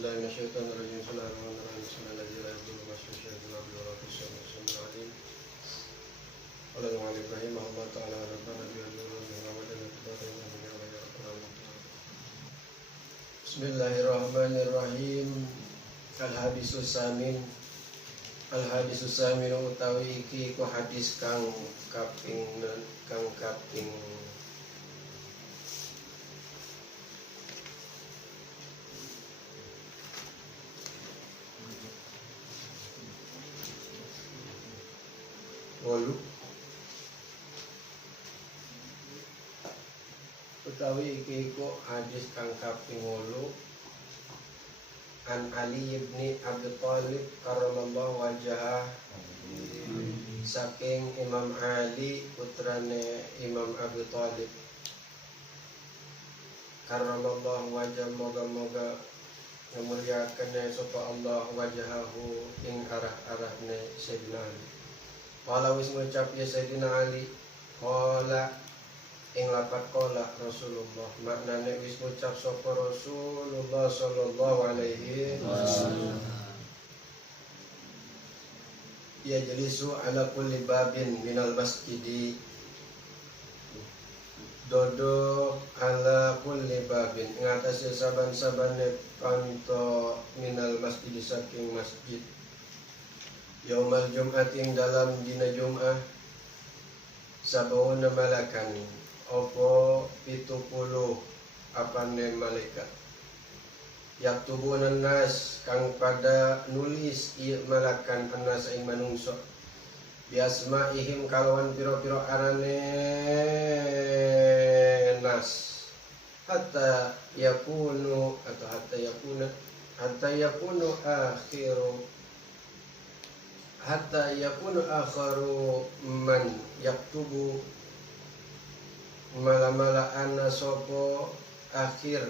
بالله من الشيطان الرجيم. بسم الله الرحمن الرحيم. بسم الله الذي لا يضر مع اسمه شيء في الارض ولا في السماء السميع العليم. قال المؤلف رحمه الله تعالى ونفعنا به وبعلومه وعلمنا بالباطل ومن يعمل القران. بسم الله الرحمن الرحيم. Al-hadisus samin. Al-hadisus samin utawi iki ku hadis kang kaping 8 utawi iki ku hadis kang kaping 8 an Ali ibni Abi Thalib karramallahu wajhah, saking Imam Ali putrane Imam Abi Thalib karramallahu wajhah, moga-moga memuliakan sapa Allah wajahahu ing arah-arahne Sayyidina Ali. Qala wis ngucap ya Sayyidina Ali, qala ing lapat qala Rasulullah, maknane wis ngucap sapa Rasulullah sallallahu alaihi wasallam, ya jelisu ala kulli babin minal masjidi, dodok ala kulli babin ngatasi saban-sabane panto minal masjid saking masjid, yaumal jum'at ing dalam dina jum'ah, sabawuna malakan opo 70 apane malaikat, yaktubunan nas kang pada nulis malakan anas ing manungso, biasmaihim kalawan piro-piro arane nas, hatta yakunu akhiru man yaktubu, mala-mala ana sopo akhir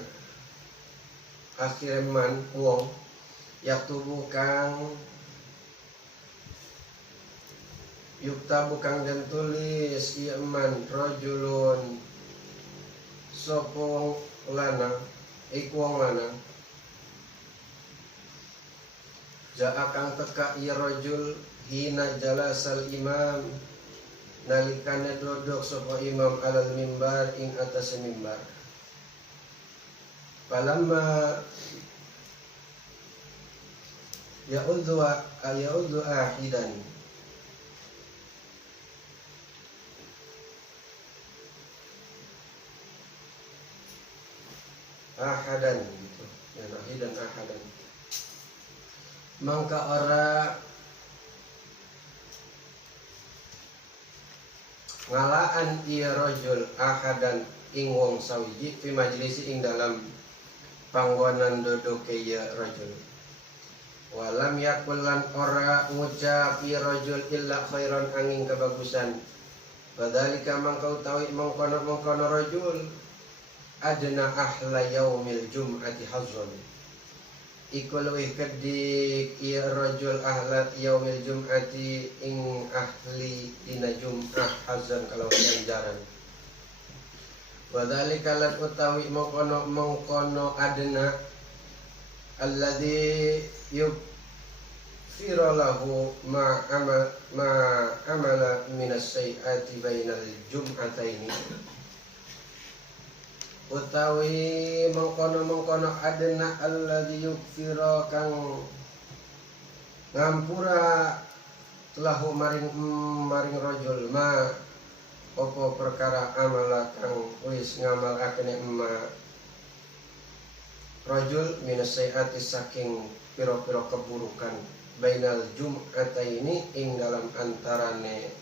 man wong yaktubu kang yuktabu kang den tulis iman rajulun sopo lanang iku wong lanang, ja'a kang teka iya rajul hina jalasal imam nalikane dodok sapa imam alal mimbar ing atas mimbar, falamma ya'udhu ahidan gitu ya, ahadan mangka ora ngalaan iya rajul ahadan ing wong sawiji fi majlisi ing dalam panggonan dodoke ya rajul, walam yakulan ora ngucap iya rajul illa khairan angin kebagusan, padhalika mangka utawi mengkono rajul adna ahla yaumil jum'ati hazzun, iku luwih kedik iya rajul ahlat yaumil jum'ati ing ahli dina jum'ah hazan kalau ganjaran, wadhalika lan utawi mengkono adna alladhi yugfira lahu ma amala minas sayyiati bainal jum'ataini, utawi mengkono adena alladzi yukfira kang ngampura lahu maring rajul ma opo perkara amala kang wis ngamalakene rajul minas sayyiati saking pira-pira keburukan, bainal jum'ataini ing dalam antarane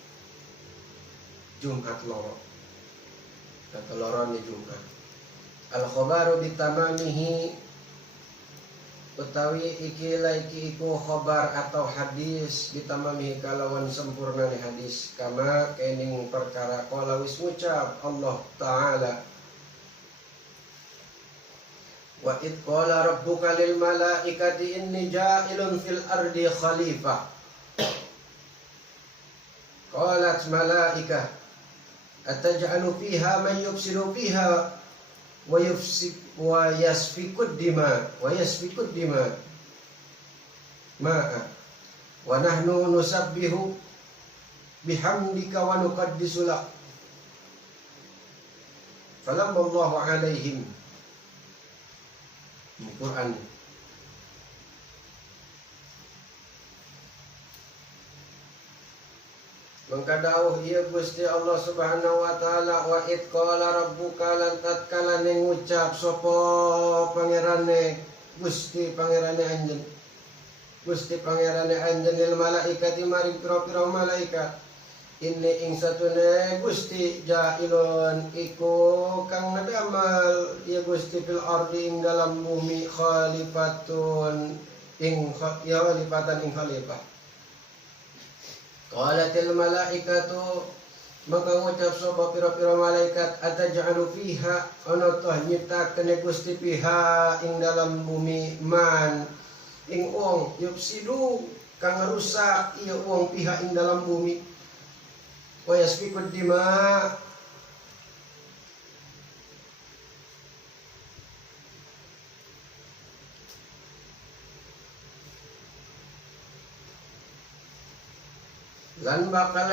Jumat loro atau lorone Jumat. Al-khobaru bitamamihi utawi iki iku khobar atau hadis bitamamihi kalawan sempurnane hadis, kama kening perkara qala wis ngucap Allah Ta'ala, wa id qala rabbuka lil malaikati inni ja'ilun fil ardi khalifah, qalat malaikah ataj'alu fiha man yufsidu fiha wa yasfikud dima ma'a wa nahnu nusabbihu bihamdika wa nuqaddisu lak falammallahu alaihim. Al-Quran. Maka dawuh ieu Gusti Allah Subhanahu wa taala, wa id qala rabbuka lan tatkala ngucap sapa pangerane Gusti pangerane anjeun lil malaikati maring pira-pira malaikat, ini ing satune Gusti jailun iku kang ngadamel ya Gusti fil ardi ing dalam bumi khalifatan ing khalifah. Qalatil malaikatu maka ngucap sapa pira-pira malaikat, ataj'alu fiha ana toh nyiptakeun Gusti fiha ing dalam bumi man ing wong yufsidu kang rusak ieu wong fiha ing dalam bumi wa yasfikud dima lan bakal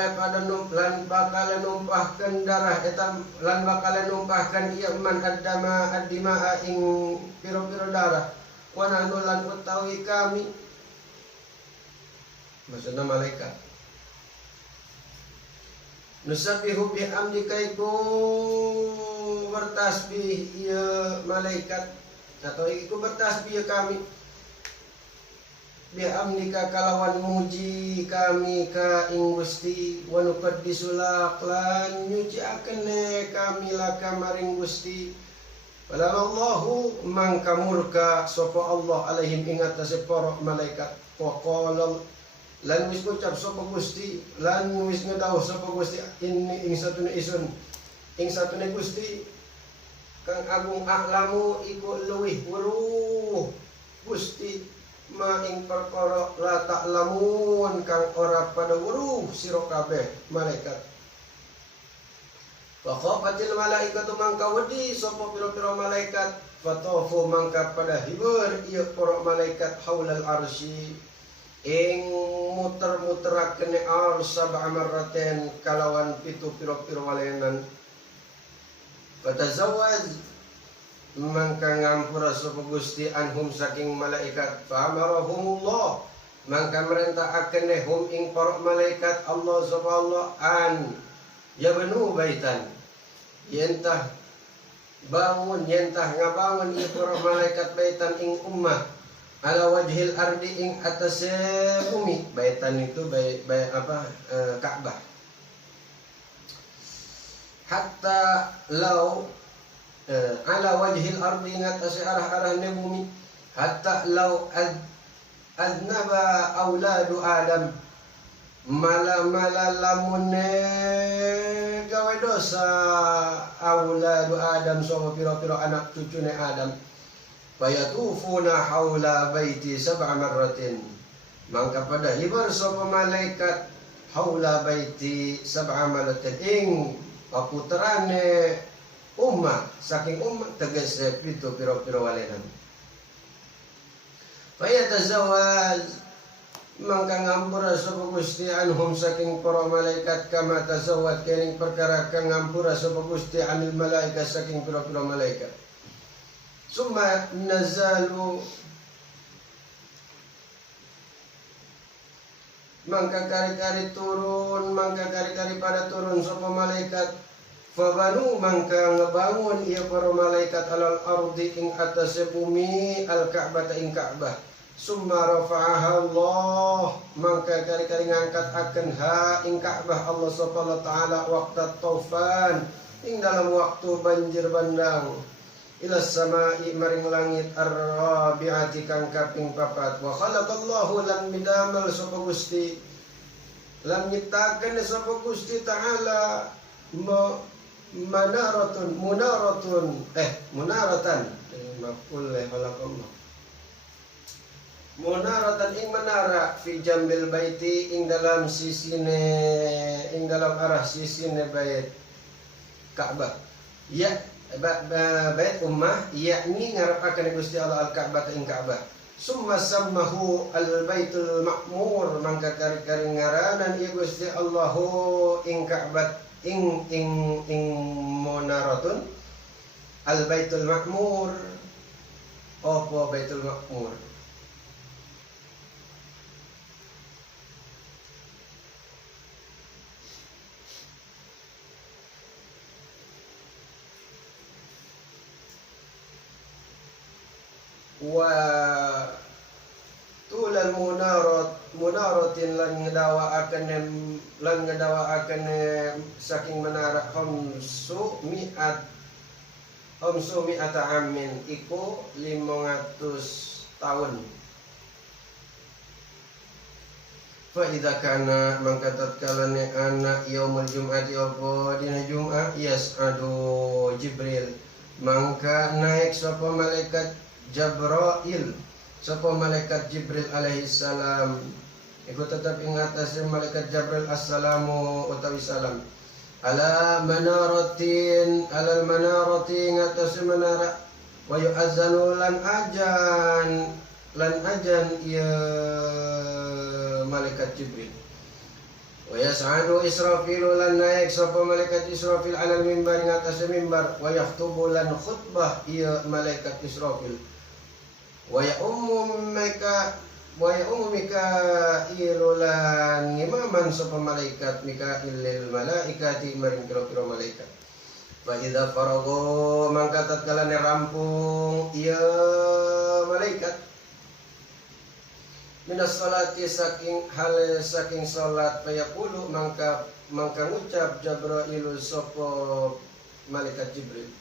numpahkeun darah eta lan bakal numpahkeun ieu man addima ing pira-pira darah wa nahnu lan utawi kami maksudna malaikat nusabbihu bihamdika iku bertasbih ieu malaikat atau iku bertasbih kami bihamdika kalawan muji kami ka ing Gusti wa nuqaddisu lak lan nyuciakeun kami laka maring Gusti. Falallahu mangka murka sapa Allah alaihim ing atase para malaikat. Waqala lan wis ngucap sapa Gusti lan wis ngedawuh sapa Gusti ini ing satune isun ing satune Gusti kang agung aklamu iku luwih weruh Gusti ma ing perkara la ta'lamun kang ora pada weruh sira kabeh malaikat. Wa khafatil malaikatu mangka wedi sapa pira-pira malaikat fatafu mangka pada hibur ieu para malaikat haulal arsy ing muter-muteraken ars sab'a marraten kalawan pitu pira-pira walenan. Fatazawwaj mangka ngampura sapa Gusti anhum saking malaikat famarahumullah mangka merintaaken hum ing para malaikat Allah sapa Allah an yabnu baitan yentah ngabangun ieu para malaikat baitan ing ummah ala wajhil ardi ing atase bumi. Baitan itu Ka'bah. Hatta law ala wajhil ardi ing atase arah-arahne bumi hatta law adnaba auladu adam mala lamune gawe dosa auladu adam sama pira-pira anak cucune Adam fayatufuna haula baiti sab'a marratin mangka pada hibar sapa malaikat haula baiti sab'a marratin ing paputerane ummah saking ummah tegese pitu pira-pira walenan fayatazawwaj mangka ngampura sapa Gusti anhum saking para malaikat kama tazawwad kening perkara kang ngampura sapa Gusti anil malaikat saking pira-pira malaikat. Summa nazalu mangka kari-kari pada turun sapa malaikat fabanu mangka ngebangun ieu para malaikat alal ardi ing atase bumi al Ka'bah ing Ka'bah. Summa rafa'aha Allah mangka kari-kari ngangkat akan ha ing Ka'bah Allah subhanahu wa ta'ala waqtat taufan ing dalam waktu banjir bandang ila samai maring langit ar-rabi'ati kang kaping papat wa khalaqallahu lan midamel sapa Gusti lan nyiptakeun sapa Gusti ta'ala munaratan maqul khalaqallah munaratan ing menara fi jambil baiti ing dalam arah sisine bait Ka'bah ya bait ummah yakni ngarepaken Gusti Allah al-Ka'bah ing Ka'bah. Summa sammahu al-Baitul Ma'mur, mangka kari-kari ngaranan ieu Gusti Allahu ing Ka'bah ing munaratun al-Baitul Ma'mur. Apa Baitul Ma'mur? Wa tulal munaratin lan ngedawaaken saking menara khamsu mi'ata amin iku 500 tahun. Fa idza kana mangka tatkalane ana yaumul jum'ati apa dina Jumat yas'adu Jibril, mangka naik sapa malaikat Jabrail, sapa malaikat Jibril alaihi salam iku tetap ing atase malaikat Jibril assalamu utawi salam alal manarati ngatasi menara wa yu'azzanu lan ajan ya malaikat Jibril wa yas'adu Israfil lan naik sapa malaikat Israfil alal mimbar ngatasi mimbar wa yakhutubu lan khutbah ya malaikat Israfil wa ya ummu Mikail lan imaman sapa malaikat Mikail lil malaikati maring pira-pira malaikat. Fa idza farago mangka tatkala rampung ieu malaikat minas salati saking salat fayaqulu mangka ngucap Jabrail sapa malaikat Jibril,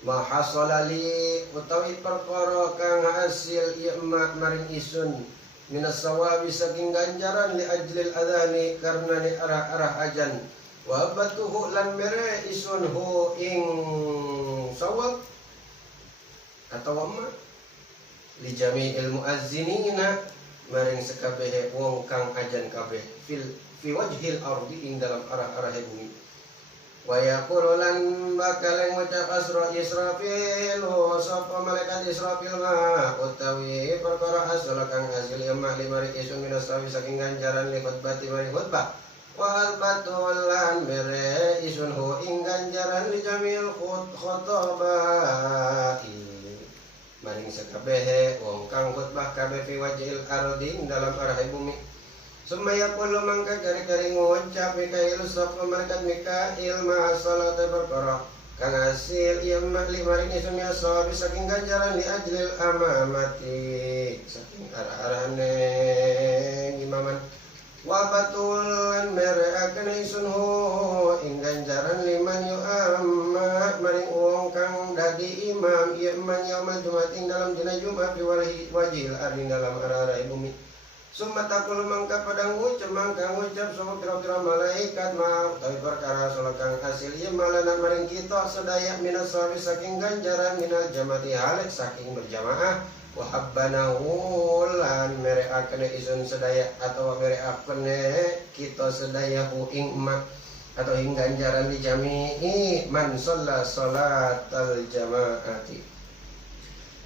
ma hasalali utawi perkara kang hasil ieu maring isun minas sawabi saking ganjaran li ajlil adhani karena ni arah ajan wa batuhu lan mere isun hu ing sawab atau ma li jami'il muazzinina maring sekabehe wong kang ajan kabeh fi wajhil ardi ing dalam arah bumi. Wa yaqulu lan bakal ngucap Israfil sapa malaikat Israfil ma utawi perkara asal kang hasil emak limari isun minas sawi saking ganjaran li khutbati mari khutbah wal batul lan mere isun hu ing ganjaran li jamil khutbati maring sakabehe wong kang khutbah kabeh fi wajhil ardi dalam arah bumi. Sumaya puluh mangka kari-kari ngucap Mikail sapa malaikat Mikail ma salate perkara kang hasil ieu makli maring isun ya sawi saking ganjaran li ajlil amamati saking arah-arahane imaman wa batulan mereaken isun hu ing ganjaran liman yu amma maring wong kang dadi imam ieu man yaumul jumat ing dalam dina Jumat fi wajhil ardi dalam arah-arah bumi. Summa taqulu mangka padang ngucap sapa pira-pira malaikat ma utawi perkara salah kang hasil ieu malana maring kita sedaya minas sawi saking ganjaran minal jamati halik saking berjamaah wa habbanahu lan mereaken isun sedaya atau mereaken kita sedaya hu ing emak atau ing ganjaran di jami'i man shalla salatal jamaati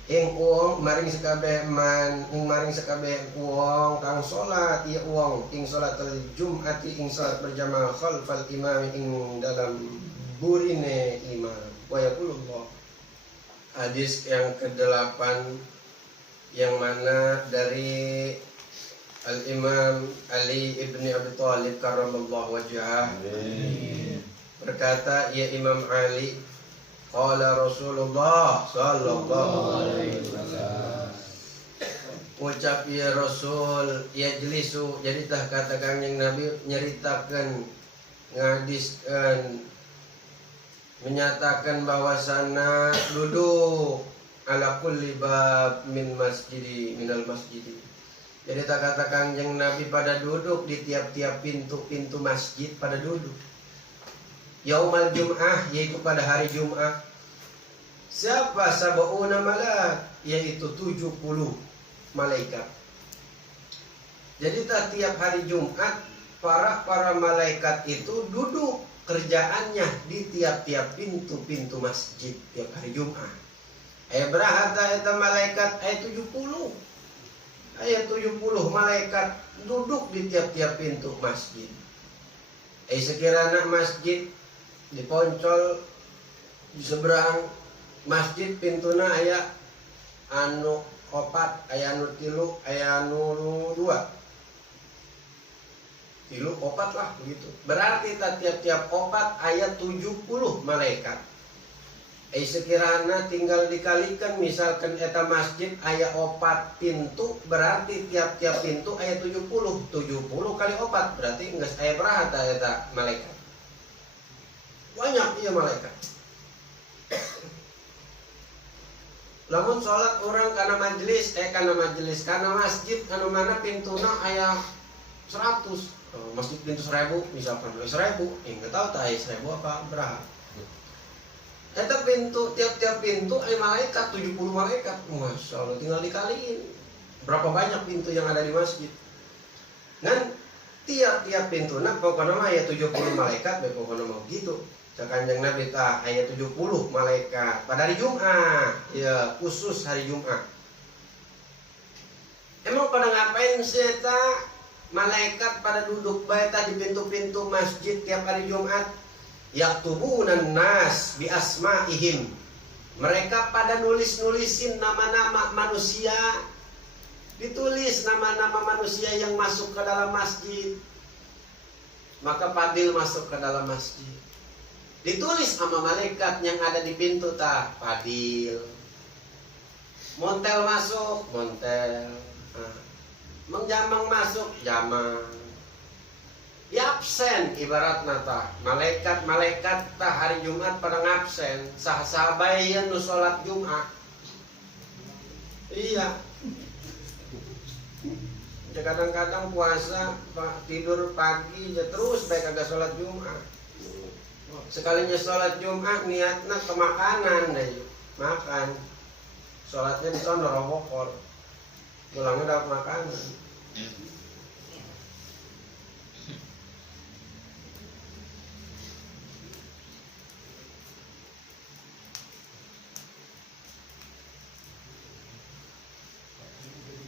ing wong maring sekabeh wong kang salat ieu wong ing salatul jum'ati ing salat berjamaah khalfal imam ing dalam burine imam. Wa yaqulullah, hadis yang ke-8 yang mana dari Al-Imam Ali ibn Abi Thalib karramallahu wajhah berkata, ya Imam Ali, qala Rasulullah sallallahu alaihi wasallam, ucap ya Rasul yajlisu, jadi tah katakan yang Nabi nyeritakan ngadiskan menyatakan bahwasana duduk ala kulli bab minal masjidi. Jadi tak katakan yang Nabi pada duduk di tiap-tiap pintu masjid pada duduk. Yaumal Jum'ah, yaitu pada hari Jum'ah. Siapa sab'una malak, yaitu 70 malaikat. Jadi tiap hari Jumat para malaikat itu duduk kerjaannya di tiap-tiap pintu-pintu masjid tiap hari Jumat. Berapa eta malaikat 70. 70 malaikat duduk di tiap-tiap pintu masjid. Sekiranya masjid diponcol di seberang masjid pintuna aya anu 4, aya anu 3, aya anu 2. 3, 4 lah begitu. Berarti tiap-tiap 4 ayat 70 malaikat. Sekiranya tinggal dikalikan misalkan eta masjid ayat 4 pintu, berarti tiap-tiap pintu ayat 70. 70 kali 4 berarti enggak aya berapa eta malaikat. Banyak iya malaikat. Lamun sholat orang karena majelis, karena masjid anu mana pintuna aya 100. Masjid pintu 1000 misalkan 1000, enggak tahu tah 1000 apa berapa. Eta pintu tiap-tiap pintu aya malaikat 70 malaikat. Masya Allah, tinggal dikaliin berapa banyak pintu yang ada di masjid. Ngan tiap-tiap pintu nah pokoknya mah aya 70 malaikat, pokoknya mah gitu. Kanjeng Nabi tah aya 70 malaikat pada hari Jumat, ya khusus hari Jumat. Emang pada ngapain sih eta malaikat pada duduk bae tah di pintu-pintu masjid tiap hari Jumat? Yaktubunan nas bi asma'ihim. Mereka pada nulis-nulisin nama-nama manusia. Ditulis nama-nama manusia yang masuk ke dalam masjid. Maka Fadil masuk ke dalam masjid. Ditulis sama malaikat yang ada di pintu tah Fadil. Montel masuk, Montel. Mengjamang masuk, Jamang. Ya absen ibarat nata malaikat tah hari Jumat pada ngabsen sahabayan nu sholat Jumat. Iya. Kadang-kadang puasa tidur pagi ya terus baik agak sholat Jumat. Sekalinya sholat Jumat niatna ke makanan deh, makan. Sholatnya di sana rokok, pulangnya dapat makanan.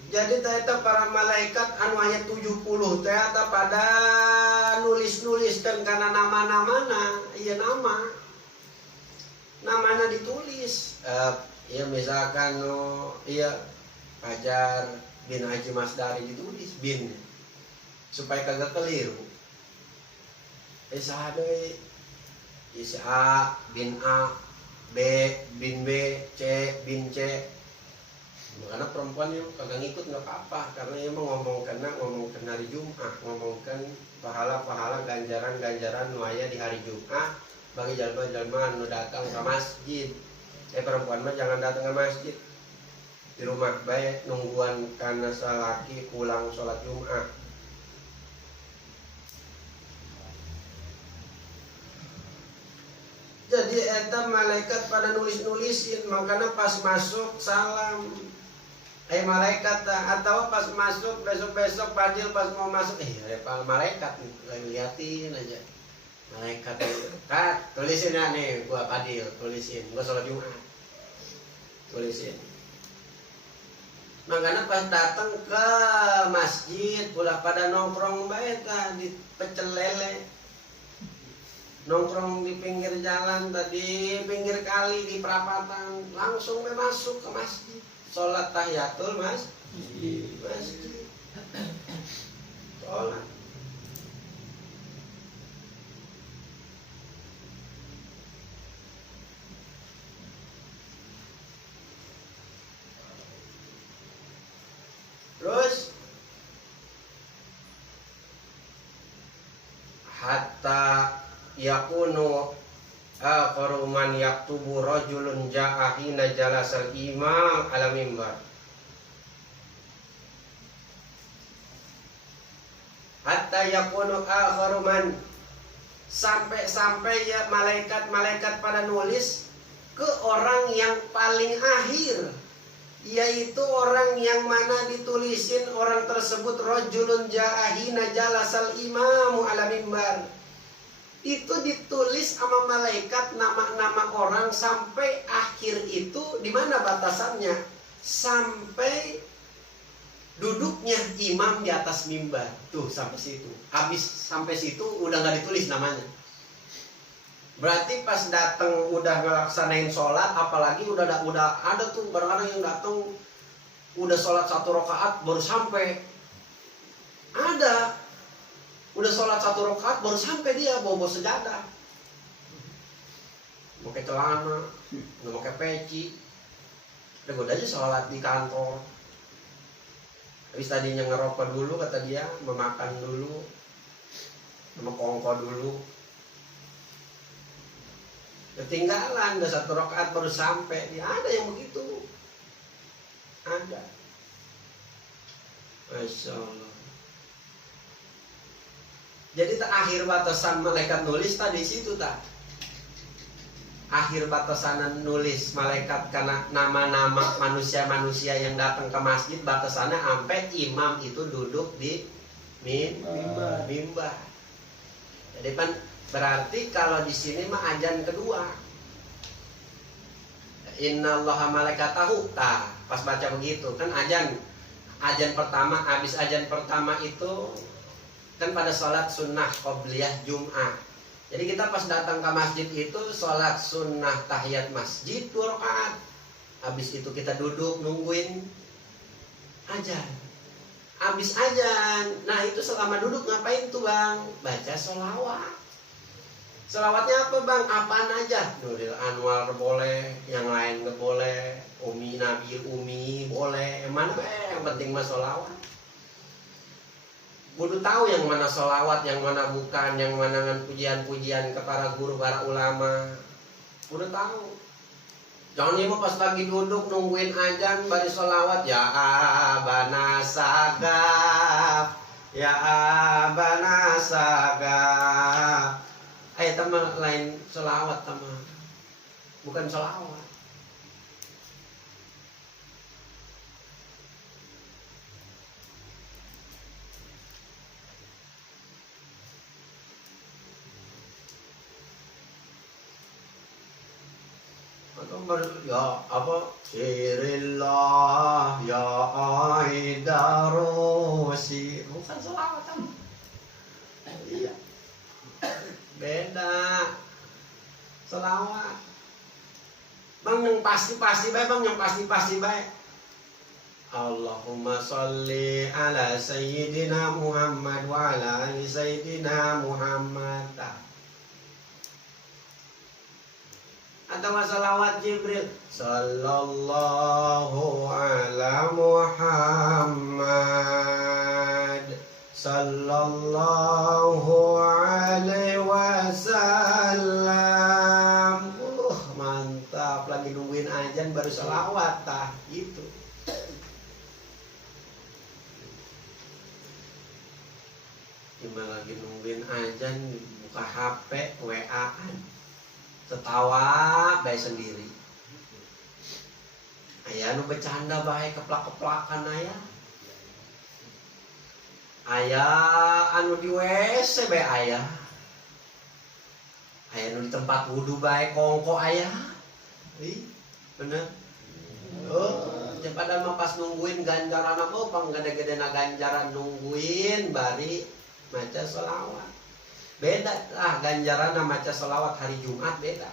Jadi ternyata para malaikat anu ayat 70 ternyata pada nulis-nulis dan karena nama-namana, iya namanya ditulis. Ya misalkan iya Fajar bin Haji Masdari ditulis bin supaya kagak keliru. Sahabat Isa bin A, B bin B, C bin C. Karena perempuan yang kagak ngikut nggak apa-apa, karena dia ngomongkan hari Jumat, ngomongkan pahala-pahala ganjaran-ganjaran nuaya di hari Jumat bagi jalma-jalma nu datang ke masjid. Perempuan mah jangan datang ke masjid, di rumah baik nungguan karena salaki pulang sholat Jumat. Jadi eta malaikat pada nulis-nulisin, makanya pas masuk salam. Malaikat atau pas masuk besok-besok Fadil pas mau masuk ada malaikat nih, liatin aja malaikat Kat, tulisin ya nih gua Fadil, tulisin gua sholat Jumat, tulisin. Makanya pas datang ke masjid ulah pada nongkrong bae tah di pecel lele, nongkrong di pinggir jalan tadi, pinggir kali di perapatan, langsung masuk ke masjid. Sholat tahiyatul masjid. Sholat. Terus hatta yakunu akharu man yaktubu rajulun ja'a hina jalasal imam ala mimbar. Hatta yakunu akharu man, sampai ya malaikat pada nulis ke orang yang paling akhir, yaitu orang yang mana ditulisin orang tersebut rajulun ja'a hina jalasal imamu ala mimbar. itu ditulis sama malaikat nama-nama orang sampai akhir itu. Di mana batasannya? Sampai duduknya imam di atas mimbar. Tuh sampai situ. Habis sampai situ udah nggak ditulis namanya. Berarti pas datang udah ngelaksanain sholat, apalagi udah ada tuh barang-barang yang datang udah sholat 1 rakaat baru sampai. Ada udah sholat 1 rakaat baru sampai dia bawa sejadah, pakai celana, nggak pakai peci. Udah gue aja sholat di kantor. Habis tadinya ngerokok dulu kata dia, memakan dulu, sama kongko dulu. Ketinggalan, udah 1 rakaat baru sampai. Ya, ada yang begitu. Ada. Masya Allah. Jadi akhir batasan malaikat nulis tadi situ tak? Akhir batasan nulis malaikat karena nama-nama manusia-manusia yang datang ke masjid, batasannya sampai imam itu duduk di mimbar. Jadi kan berarti kalau di sini mah ajan kedua. Innallaha malaikatahu. Pas baca begitu kan ajan pertama, habis ajan pertama itu kan pada sholat sunnah qobliyah Jum'ah. Jadi kita pas datang ke masjid itu sholat sunnah tahiyat masjid 2 rakaat. Habis itu kita duduk nungguin ajan. Habis ajan, nah itu selama duduk ngapain tuh bang? Baca sholawat. Sholawatnya apa bang? Apaan aja? Nuril Anwar boleh, yang lain nggak boleh. Umi Nabi Umi boleh. Yang mana? Yang penting mah sholawat. Kudu tahu yang mana sholawat, yang mana bukan, yang mana dengan pujian-pujian ke para guru, para ulama. Kudu tahu. Jangan dia pas lagi duduk nungguin ajan bari sholawat. Ya abana sagaf, ya abana sagaf. Teman lain sholawat teman, bukan sholawat. Ya apa? Sirillah ya aidarusi. Bukan sholawat teman. Iya. Beda. Selawat. Bang yang pasti-pasti baik, bang yang pasti-pasti baik. Allahumma sholli ala sayyidina Muhammad wa ala ali sayyidina Muhammad. Atau salawat Jibril sallallahu ala Muhammad sallallahu alaihi wasallam. Mantap, lagi nungguin ajan baru salawat tah gitu. Gimana lagi nungguin ajan buka HP, WA-an. Tertawa baik sendiri. Ayah nu bercanda baik keplak-keplakan ayah. Ayah anu di WC baik ayah. Ayah nu di tempat wudhu baik kongko ayah. Ih, bener. Oh, pada mah pas nungguin ganjaran apa pang gede-gede na ganjaran nungguin bari maca sholawat. Beda lah ganjaran maca sholawat hari Jumat beda.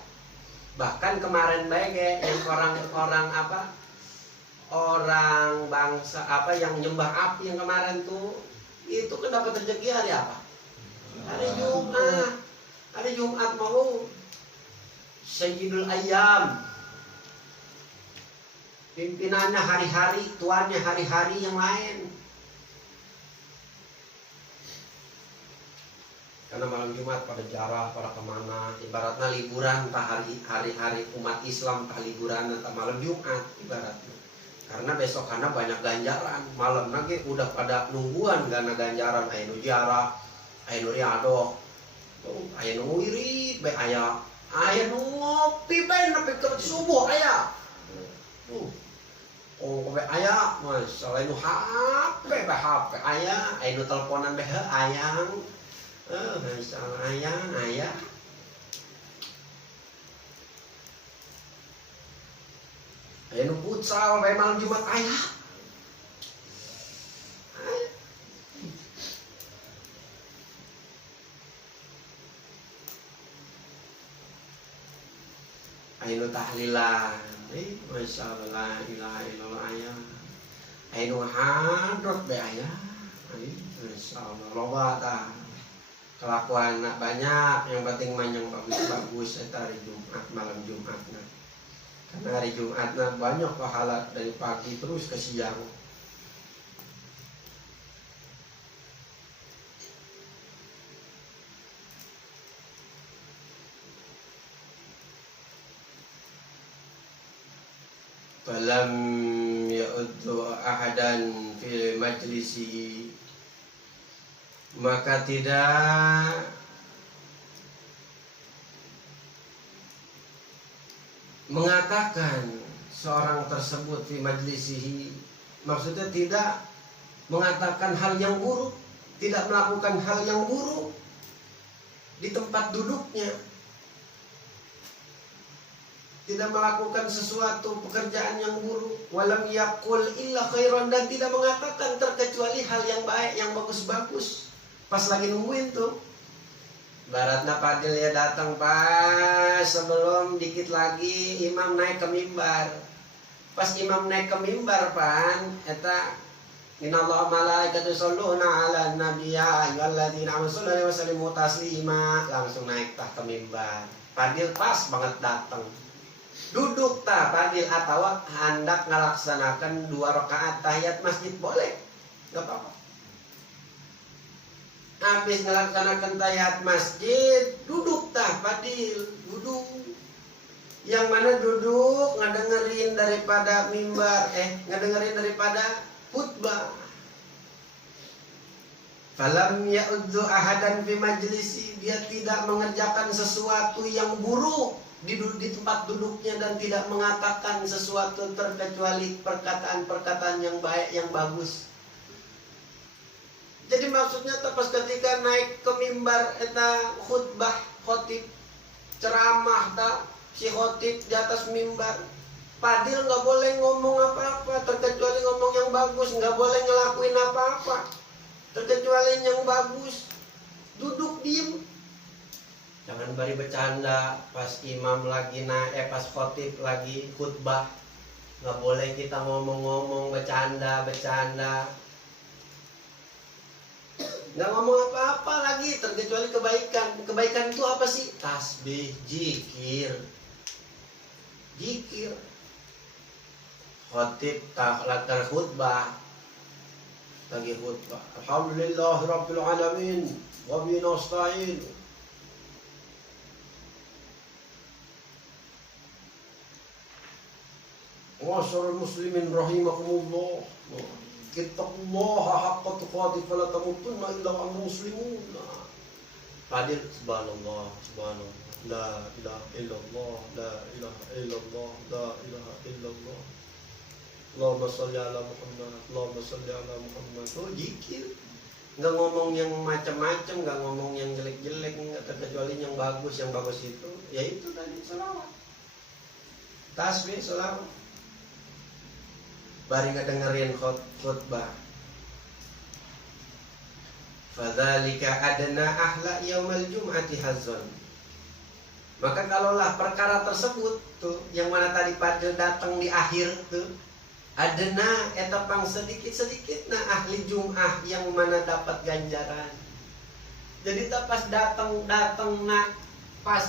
Bahkan kemarin baik yang orang-orang apa, orang bangsa apa yang nyembah api yang kemarin tuh, itu kan dapat rezeki hari apa? Hari Jumat. Hari Jumat mau Sayyidul Ayyam. Pimpinannya hari-hari, tuannya hari-hari yang lain. Karena malam Jumat pada jarah, pada kemana, ibaratnya liburan entah hari-hari umat Islam, entah liburan entah malam Jumat ibaratnya. Karena besok karena banyak ganjaran, malam lagi udah pada nungguan karena ganjaran, ayo jarah, ayo riado, ayo wirid, baik ayo ngopi, baik sampai ke subuh ayo. Oh, baik ayo, masalah itu HP ayo teleponan baik ayang. Masalah ayah Aya nu futsal bae malam Jumat aya. Aya nu tahlilan, masya Allah, la ilaha illallah aya. Aya nu hadrot bae aya. Masya Allah, loba tah. Kelakuan banyak, yang penting mah yang bagus-bagus eta hari Jumat, malam Jumatna. Karena hari Jumatna banyak pahala dari pagi terus ke siang. Falam ya'uddu ahadan fil majlisi, maka tidak mengatakan seorang tersebut fi majlisihi, maksudnya tidak mengatakan hal yang buruk, tidak melakukan hal yang buruk di tempat duduknya, tidak melakukan sesuatu pekerjaan yang buruk, walam yaqul illa khairan, dan tidak mengatakan terkecuali hal yang baik, yang bagus-bagus. Pas lagi nungguin tuh, baratna Fadil ya datang pas sebelum dikit lagi imam naik ke mimbar. Pas imam naik ke mimbar pan eta innallaha malaikatu yusholluna 'alan nabiyya ayyuhalladzina amanu shollu 'alaihi wa sallimu taslima, langsung naik tah ke mimbar. Fadil pas banget datang. Duduk tah Fadil atawa hendak ngalaksanakan 2 rakaat tahiyat masjid boleh, enggak apa-apa. Habis melaksanakan tahiyat masjid, duduk tah Fadil, duduk. Yang mana duduk ngedengerin daripada mimbar, ngedengerin daripada khutbah. Falam ya'udzu ahadan fi majlisi, dia tidak mengerjakan sesuatu yang buruk di tempat duduknya dan tidak mengatakan sesuatu terkecuali perkataan-perkataan yang baik, yang bagus. Jadi maksudnya pas ketika naik ke mimbar eta khutbah khotib ceramah ta si khotib di atas mimbar, Fadil nggak boleh ngomong apa-apa terkecuali ngomong yang bagus, nggak boleh ngelakuin apa-apa terkecuali yang bagus. Duduk diem, jangan bari bercanda pas imam lagi pas khotib lagi khutbah, nggak boleh kita ngomong-ngomong bercanda. Nggak ngomong apa-apa lagi terkecuali kebaikan. Kebaikan itu apa sih? Tasbih, zikir. Khotib latar khutbah, lagi khutbah. Alhamdulillahirabbil alamin wa bihi nasta'in. Ma'asyiral muslimin rahimakumullah. Ittaqullaha haqqa tuqatih wa la tamutunna illa wa antum muslimun. Fadil subhanallah, la ilaha illallah, la ilaha illallah, la ilaha illallah. Allahumma shalli ala Muhammad, Allahumma shalli ala Muhammad. Oh, zikir. Enggak ngomong yang macam-macam, enggak ngomong yang jelek-jelek, enggak terkecuali yang bagus itu yaitu tadi selawat. Tasbih, selawat. Bari ngedengerin khutbah. Fadzalika adna ahla yaumal jum'ati hazzan. Maka kalaulah perkara tersebut tuh yang mana tadi Fadil datang di akhir tuh, adna eta pang sedikit-sedikit nah ahli Jum'ah yang mana dapat ganjaran. Jadi pas datang nah pas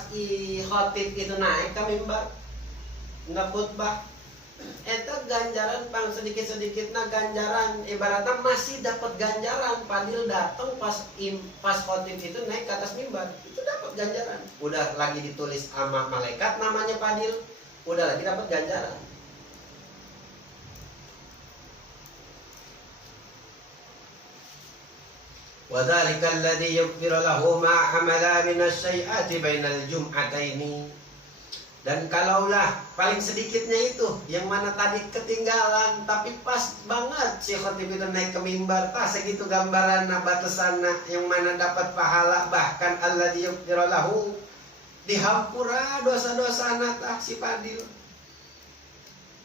khotib itu naik ke mimbar nggak khutbah, eta ganjaran pang sedikit-sedikit nah ganjaran ibaratnya masih dapat ganjaran. Fadil datang pas khotib itu naik ke atas mimbar, itu dapat ganjaran. Udah lagi ditulis sama malaikat namanya Fadil, udah lagi dapat ganjaran. Wa dzalika alladhi yughfiru lahu ma amala min asy-syai'ati bainal jum'ataini. Dan kalaulah paling sedikitnya itu yang mana tadi ketinggalan, tapi pas banget si khotib itu naik ke mimbar, segitu gambaran batasan yang mana dapat pahala, bahkan alladzi yughfiru lahu dihampura dosa-dosa si Fadil.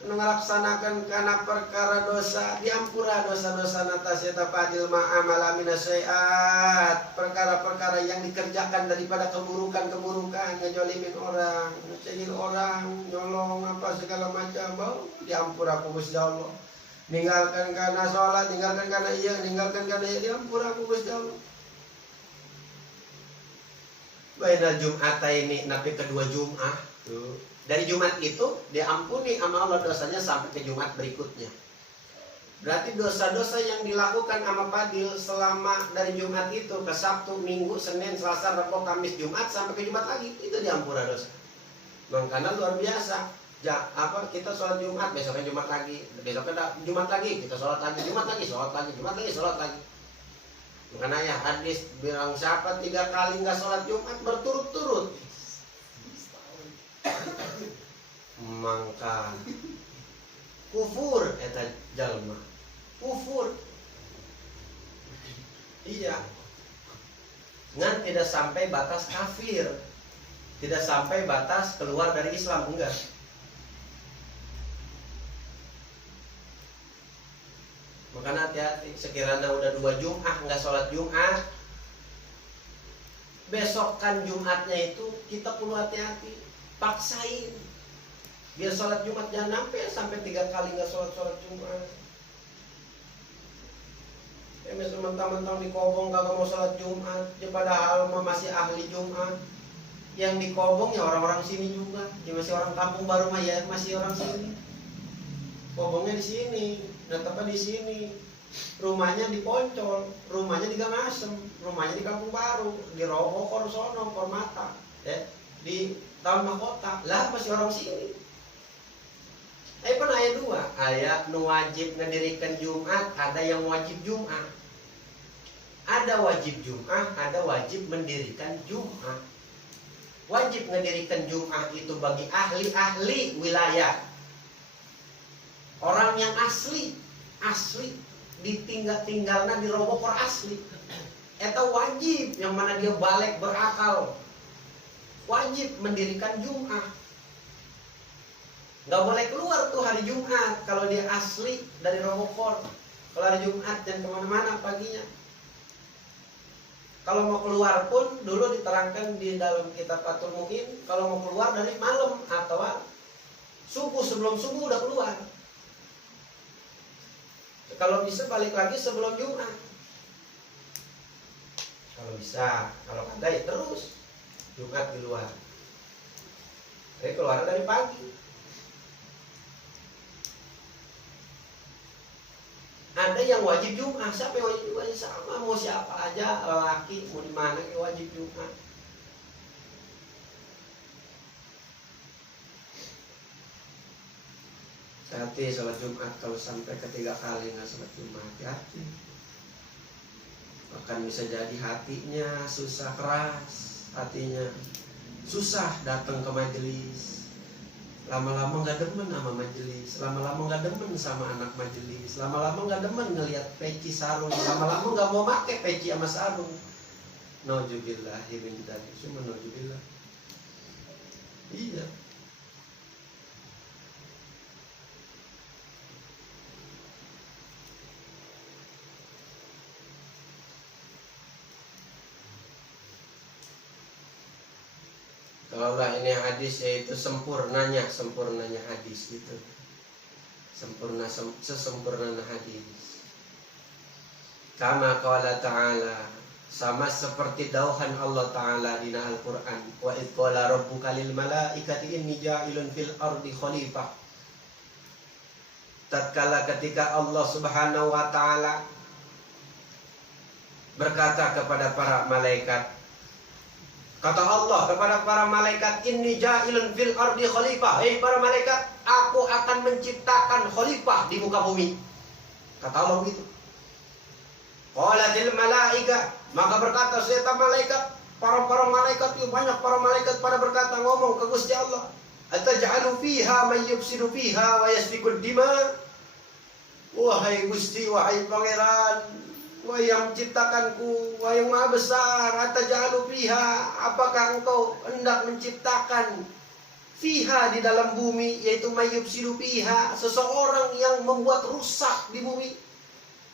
nu ngalaksanakan kana perkara dosa diampura dosa-dosa natas eta fadil ma'amala minasyai'at, perkara-perkara yang dikerjakan daripada keburukan-keburukan, ngejolimin orang, ngecengin orang, nyolong apa segala macam, bau diampura ku Gusti Allah. Ninggalkan kana sholat, ninggalkan kana iya, diampura ku Gusti Allah. Bainal Jum'ataini, napi kedua Jum'ah tuh. Dari Jumat itu diampuni sama Allah dosanya sampai ke Jumat berikutnya. Berarti dosa-dosa yang dilakukan sama Fadil selama dari Jumat itu ke Sabtu, Minggu, Senin, Selasa, Rabu, Kamis, Jumat sampai ke Jumat lagi, itu diampura dosa. Makanya luar biasa. Kita sholat Jumat, besoknya Jumat lagi, besoknya Jumat lagi, kita sholat lagi, Jumat lagi, sholat lagi, Jumat lagi, sholat lagi. Makanya ya hadis bilang siapa 3 kali nggak sholat Jumat berturut-turut, mangka kufur eta jalma, kufur. Iya, ngan tidak sampai batas kafir, tidak sampai batas keluar dari Islam, enggak. Makanya hati-hati, sekiranya udah 2 Jum'ah nggak sholat Jum'ah, besokkan Jumatnya itu kita perlu hati-hati, paksain biar sholat Jumat, jangan sampai 3 kali nggak sholat Jumat. Mentang-mentang dikobong kagak mau sholat Jumat, ya padahal masih ahli Jumat. Yang dikobong ya orang-orang sini juga, ya masih orang kampung baru mah ya masih orang sini. Kobongnya di sini, datangnya di sini, rumahnya di Poncol, rumahnya di Gang Asem, rumahnya di Kampung Baru, di Rohokor sono, Kormata, ya, di Taman Mahkota, lah masih orang sini. Pun ayat 2, ayat nu wajib ngedirikan Jumat, ada yang wajib Jumat. Ada wajib Jumat, ada wajib mendirikan Jumat. Wajib ngedirikan Jumat itu bagi ahli-ahli wilayah. Orang yang asli ditinggalna di Robokor asli. Eta wajib, yang mana dia balik berakal, wajib mendirikan Jumat. Gak boleh keluar tuh hari Jumat kalau dia asli dari Robokor. Kalau hari Jumat jangan kemana-mana paginya. Kalau mau keluar pun dulu diterangkan di dalam kitab Fathul Mu'in, kalau mau keluar dari malam atau subuh, sebelum subuh udah keluar. Kalau bisa balik lagi sebelum Jumat. Kalau bisa, kalau kagak ya terus Jumat di luar. Jadi keluar dari pagi. Ada yang wajib Jumat, siapa yang wajib Jumat? Sama, mau siapa aja, lelaki, mau di mana yang wajib Jumat. Hati sholat Jumat, kalau sampai ketiga kali nggak sholat Jumat, hati. Bahkan bisa jadi hatinya susah, keras hatinya, susah datang ke majelis. Lama-lama nggak demen sama majelis, lama-lama nggak demen sama anak majelis, lama-lama nggak demen ngelihat peci sarung, lama-lama nggak mau pakai peci sama sarung. Nauzubillah min dzalik, cuma nauzubillah. Iya. Kalau ini hadis yaitu sempurnanya hadis itu, sesempurnanya hadis. Kama qala ta'ala, sama seperti dauhan Allah Ta'ala di Al-Quran, wa idh qala rabbuka lil malaikati inni ja'ilun fil ardi khalifah. Tatkala ketika Allah Subhanahu wa Ta'ala berkata kepada para malaikat, kata Allah kepada para malaikat, inni ja'ilun fil ardi khalifah. Hei para malaikat, aku akan menciptakan khalifah di muka bumi. Kata Allah begitu. Qalatil malaika, maka berkata setiap malaikat, para malaikat itu banyak, para malaikat pada berkata, ngomong ke Gusti Allah, ataj'alu fiha may yufsidu fiha wa yasfikud dima. Wahai Gusti, wahai Pangeran, wahai yang menciptakanku, wahai yang maha besar, ataj'alu fiha, apakah engkau hendak menciptakan fiha, di dalam bumi, yaitu mayyufsidu fiha, seseorang yang membuat rusak di bumi,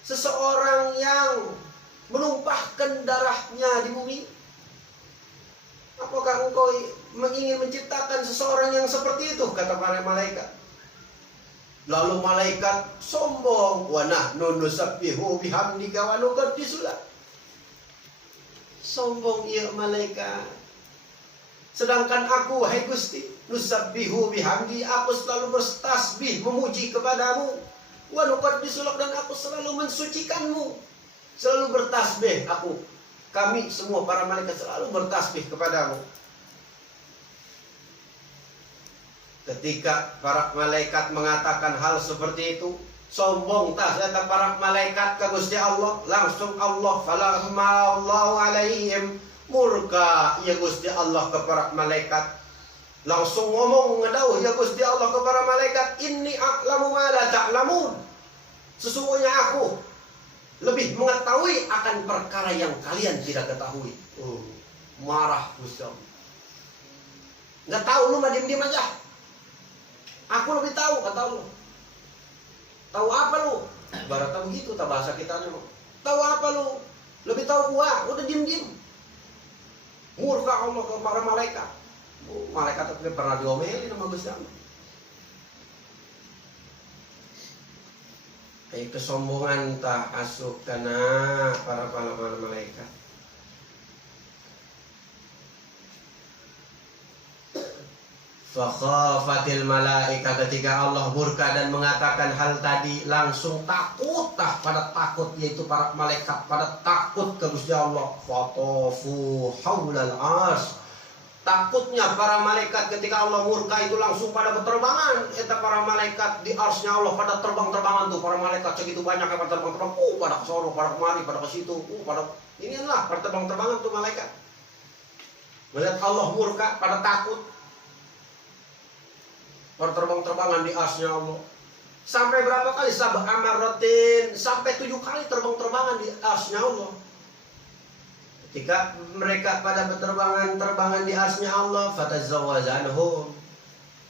seseorang yang menumpahkan darahnya di bumi. Apakah engkau ingin menciptakan seseorang yang seperti itu? Kata para malaikat. Lalu malaikat sombong, wa nahnu nusabbihu bihamdika wa nuqaddisu lak. Sombong ia malaikat. Sedangkan aku, hai Gusti, nusabbihu bihamdi, aku selalu bertasbih memuji kepadamu. Wa nuqaddisu lak, dan aku selalu mensucikanmu. Selalu bertasbih aku. Kami semua para malaikat selalu bertasbih kepadamu. Ketika para malaikat mengatakan hal seperti itu, sombong tak kata para malaikat ke Gusti Allah, langsung Allah falamma Allahu alaihim, murka ya Gusti Allah ke para malaikat. Langsung ngomong ngedauh ya Gusti Allah ke para malaikat, inni a'lamu ma la ta'lamun. Sesungguhnya aku lebih mengetahui akan perkara yang kalian tidak ketahui. Marah Gusti Allah. Nggak tahu lu mah diem-diem aja. Aku lebih tahu, kata Allah. Tahu apa lu? Barat tahu gitu, tak bahasa kita nih. Tahu apa lu? Lebih tahu gua, udah diem-diem. Murka Allah ke para malaikat. Malaikat itu pernah diomelin sama Gusti Allah. Kesombongan tak asuk karena para malaikat. Fakhafatil malaika, ketika Allah murka dan mengatakan hal tadi, langsung takut pada takut, yaitu para malaikat pada takut ke Gusti Allah. Fatafu haulal ars, takutnya para malaikat ketika Allah murka itu langsung pada berterbangan. Eta para malaikat di arsnya Allah pada terbang-terbangan tuh, para malaikat segitu banyak pada terbang-terbang, pada ke sono, pada kemari, pada ke situ, pada inilah pada terbang-terbangan tuh malaikat. Melihat Allah murka pada takut. Terbang-terbangan di arsnya Allah. Sampai berapa kali? Sabah amaratin, sampai 7 kali terbang-terbangan di arsnya Allah. Ketika mereka pada berterbangan di arsnya Allah, fatazawazanhum,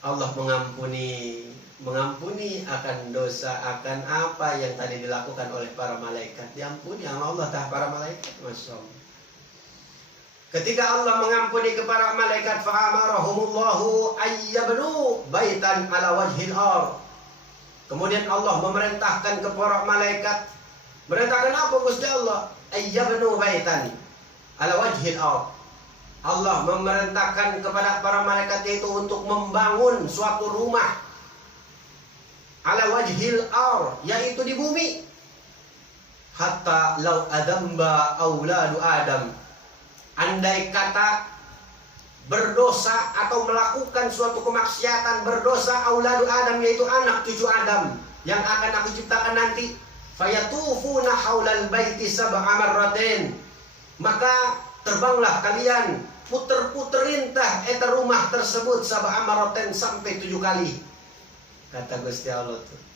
Allah mengampuni akan dosa, akan apa yang tadi dilakukan oleh para malaikat. Diampuni sama Allah para malaikat. Masya Allah. Ketika Allah mengampuni kepada malaikat, fa'amarahumullahu ayyabnu baitan ala wajhil ard. Kemudian Allah memerintahkan kepada malaikat, merintahkan apa Gusti Allah? Ayyabnu baitan ala wajhil ard. Allah memerintahkan kepada para malaikat itu untuk membangun suatu rumah ala wajhil ard, yaitu di bumi. Hatta law adamba auladu Adam, andai kata berdosa atau melakukan suatu kemaksiatan, berdosa auladu Adam, yaitu anak cucu Adam yang akan aku ciptakan nanti, fayatufuna haulal baiti sab'a marratin, maka terbanglah kalian puter-puterin tah eta rumah tersebut sab'a marratin, sampai 7 kali, kata Gusti Allah tuh.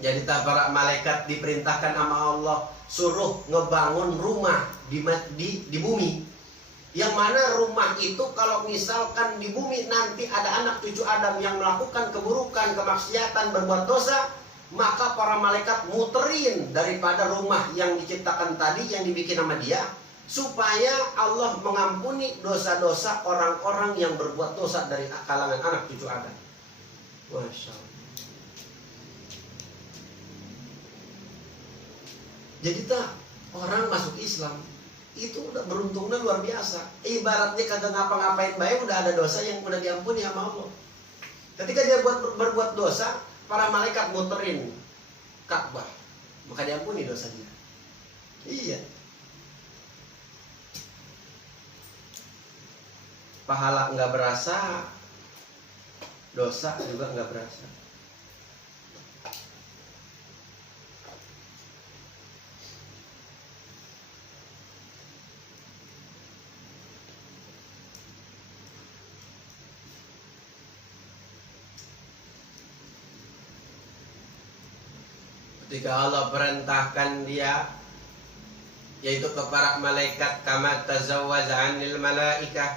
Jadi para malaikat diperintahkan sama Allah suruh ngebangun rumah di bumi. Yang mana rumah itu kalau misalkan di bumi nanti ada anak cucu Adam yang melakukan keburukan, kemaksiatan, berbuat dosa, maka para malaikat muterin daripada rumah yang diciptakan tadi, yang dibikin sama dia, supaya Allah mengampuni dosa-dosa orang-orang yang berbuat dosa dari kalangan anak cucu Adam. Masya Allah. Jadi orang masuk Islam itu udah beruntungnya luar biasa. Ibaratnya kagak ngapa-ngapain baik, udah ada dosa yang udah diampuni sama Allah. Ketika dia berbuat dosa, para malaikat muterin Ka'bah, maka diampuni dosa dia. Iya. Pahala nggak berasa, dosa juga nggak berasa. Ketika Allah perintahkan dia, yaitu kepada malaikat, kama tazawwaza 'anil malaikah,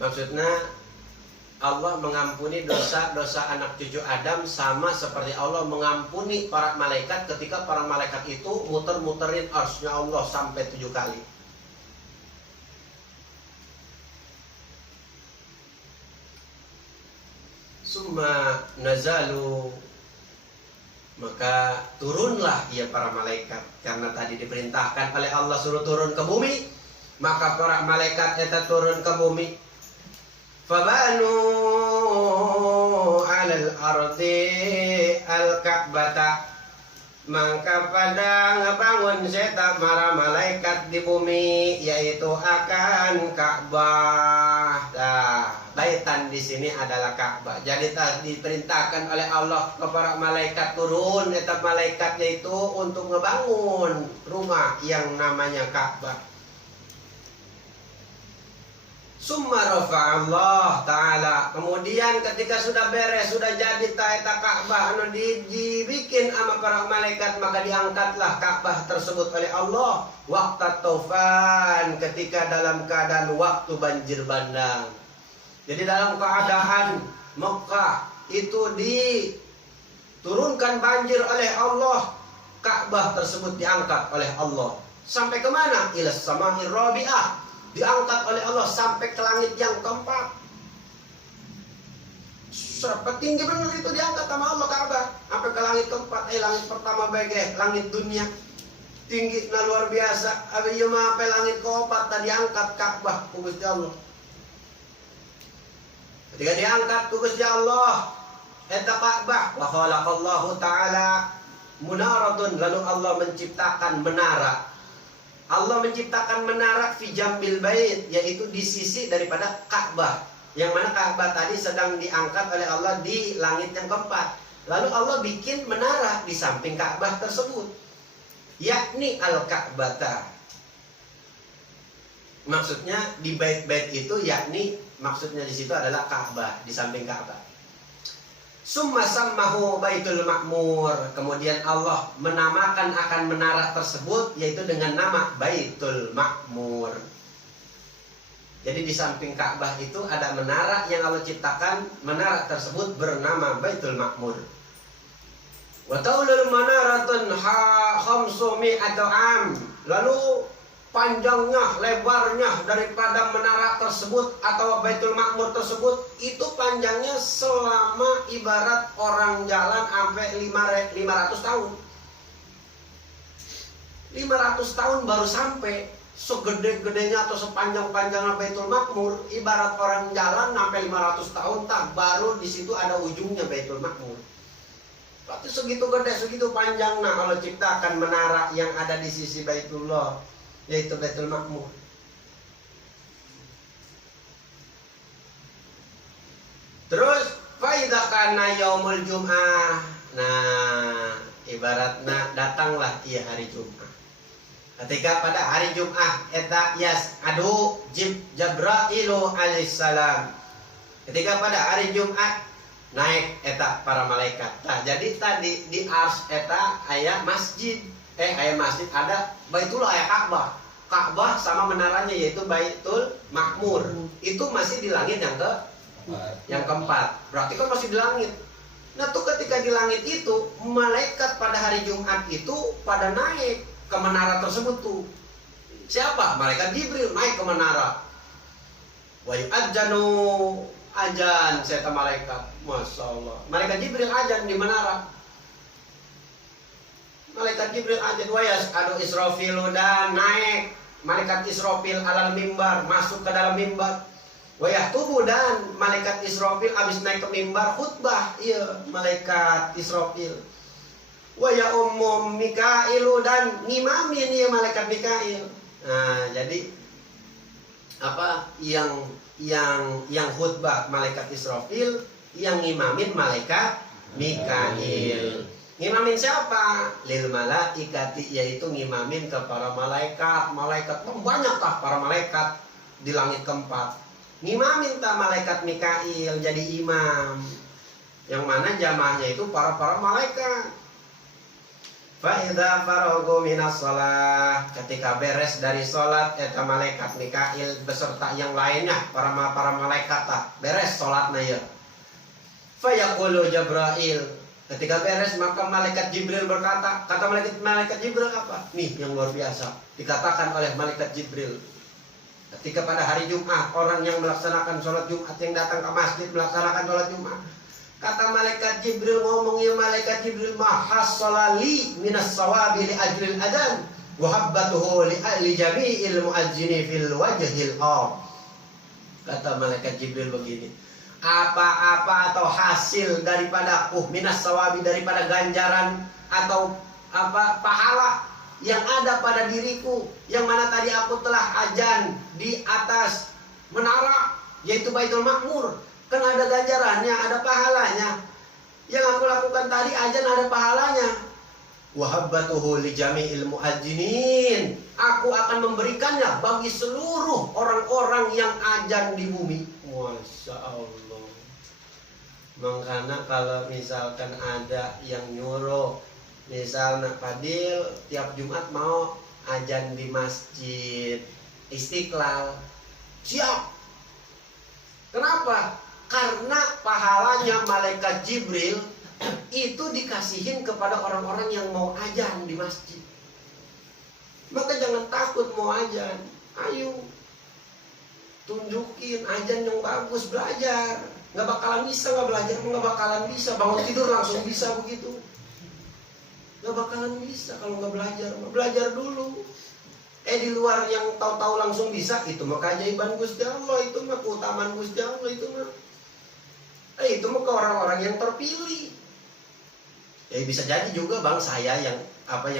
maksudnya Allah mengampuni dosa-dosa anak cucu Adam sama seperti Allah mengampuni para malaikat ketika para malaikat itu muter-muterin arsy-Nya Allah sampai 7 kali. Summa nazalu, maka turunlah ya para malaikat, karena tadi diperintahkan oleh Allah suruh turun ke bumi, maka para malaikat itu turun ke bumi. Fabanu alal ardi al-Ka'bata, maka pada ngebangun seta para malaikat di bumi, yaitu akan Ka'bah. Nah, baitan di sini adalah Ka'bah. Jadi diperintahkan oleh Allah kepada malaikat turun, etap malaikat yaitu untuk ngebangun rumah yang namanya Ka'bah. Summa rafa'allah ta'ala, kemudian ketika sudah beres, sudah jadi taeta Ka'bah anu dibikin sama para malaikat, maka diangkatlah Ka'bah tersebut oleh Allah waktu taufan, ketika dalam keadaan waktu banjir bandang. Jadi dalam keadaan Mekah itu diturunkan banjir oleh Allah, Ka'bah tersebut diangkat oleh Allah sampai kemana? Ila sama'ir rabi'ah, diangkat oleh Allah sampai ke langit yang keempat. Serapa tinggi benar itu diangkat sama Allah Ka'bah sampai ke langit keempat. Langit pertama bege langit dunia tinggi na luar biasa. Abi ieu mah langit keempat tadi diangkat Ka'bah ku Gusti Allah. Ketika diangkat ku Gusti Allah eta Ka'bah, wa khalaqallahu ta'ala munaratun, lalu Allah menciptakan menara. Allah menciptakan menara fi jambil bait, yaitu di sisi daripada Ka'bah, yang mana Ka'bah tadi sedang diangkat oleh Allah di langit yang keempat. Lalu Allah bikin menara di samping Ka'bah tersebut, yakni al-Ka'bata. Maksudnya di bait-bait itu, yakni maksudnya di situ adalah Ka'bah, di samping Ka'bah. Summa sammahu Baitul Ma'mur, kemudian Allah menamakan akan menara tersebut yaitu dengan nama Baitul Ma'mur. Jadi di samping Ka'bah itu ada menara yang Allah ciptakan, menara tersebut bernama Baitul Ma'mur. Wa taulul manaratun khamsumi'atu am, lalu panjangnya, lebarnya daripada menara tersebut atau Baitul Ma'mur tersebut itu panjangnya selama ibarat orang jalan sampai 500 tahun. 500 tahun baru sampai. Segede-gedenya atau sepanjang-panjangnya Baitul Ma'mur, ibarat orang jalan sampai 500 tahun tak baru di situ ada ujungnya Baitul Ma'mur. Berarti segitu gede, segitu panjangnya Allah ciptakan menara yang ada di sisi Baitullah, yaitu Baitul Ma'mur. Terus faida kana yaumul jum'ah, nah ibaratnya datanglah ia hari Jumat. Ketika pada hari Jumat eta adu Jibrailu alaihissalam, ketika pada hari Jumat naik eta para malaikat. Nah jadi tadi di ars eta aya masjid, aya masjid, ada Baitullah, aya Ka'bah. Ka'bah sama menaranya yaitu Baitul Ma'mur. Itu masih di langit yang keempat. Berarti kan masih di langit. Nah tuh ketika di langit itu, malaikat pada hari Jumat itu pada naik ke menara tersebut tuh. Siapa? Malaikat Jibril naik ke menara. Wa yu'adzanu, ajan saya malaikat. Masya Allah. Malaikat Jibril ajan di menara. Malaikat Jibril ajan wayas adu Israfilu, dan naik malaikat Israfil alal mimbar, masuk ke dalam mimbar. Wayah tubuh, dan malaikat Israfil habis naik ke mimbar khutbah. Iya, malaikat Israfil. Wayah umum Mikailu, dan ngimamin ya malaikat Mikail. Nah, jadi apa yang khutbah malaikat Israfil, yang ngimamin malaikat Mikail. Ngimamin siapa? Lil malaikati, yaitu ngimamin ke para malaikat. Malaikat banyak tah para malaikat di langit keempat. Ngimamin tah malaikat Mikail jadi imam. Yang mana jamaahnya itu para malaikat. Fa idza faragu minas shalah, ketika beres dari salat eta malaikat Mikail beserta yang lainnya para malaikat beres salatna ya. Fa yaqulu Jibril, ketika beres maka malaikat Jibril berkata, kata malaikat Jibril apa? Nih yang luar biasa dikatakan oleh malaikat Jibril. Ketika pada hari Jumat orang yang melaksanakan sholat Jumat yang datang ke masjid melaksanakan sholat Jumat, kata malaikat Jibril ngomong, ya malaikat Jibril mahassalali minas sawabi li ajril adan wa habbatuhu li jami'il muazzini fil wajhil ard. Kata malaikat Jibril begini, apa-apa atau hasil daripada minas sawabi, daripada ganjaran atau apa pahala yang ada pada diriku, yang mana tadi aku telah azan di atas menara yaitu Baitul Makmur. Kan ada ganjarannya, ada pahalanya. Yang aku lakukan tadi azan ada pahalanya. Wahabbatuhu li jami'il muadzinin. Aku akan memberikannya bagi seluruh orang-orang yang azan di bumi. Masya Allah. Makanya kalau misalkan ada yang nyuruh, misalnya Fadil tiap Jumat mau azan di Masjid Istiqlal, siap. Kenapa? Karena pahalanya malaikat Jibril itu dikasihin kepada orang-orang yang mau azan di masjid. Maka jangan takut mau azan. Ayo tunjukin azan yang bagus, belajar. Nggak bakalan bisa nggak belajar, nggak bakalan bisa. Bangun tidur langsung bisa begitu. Nggak bakalan bisa kalau nggak belajar. Belajar dulu. Di luar yang tahu-tahu langsung bisa, itu mah keajaiban Gusti Allah, itu mah keutamaan Gusti Allah, itu mah. Itu mah ke orang-orang yang terpilih. Bisa jadi juga bang saya yang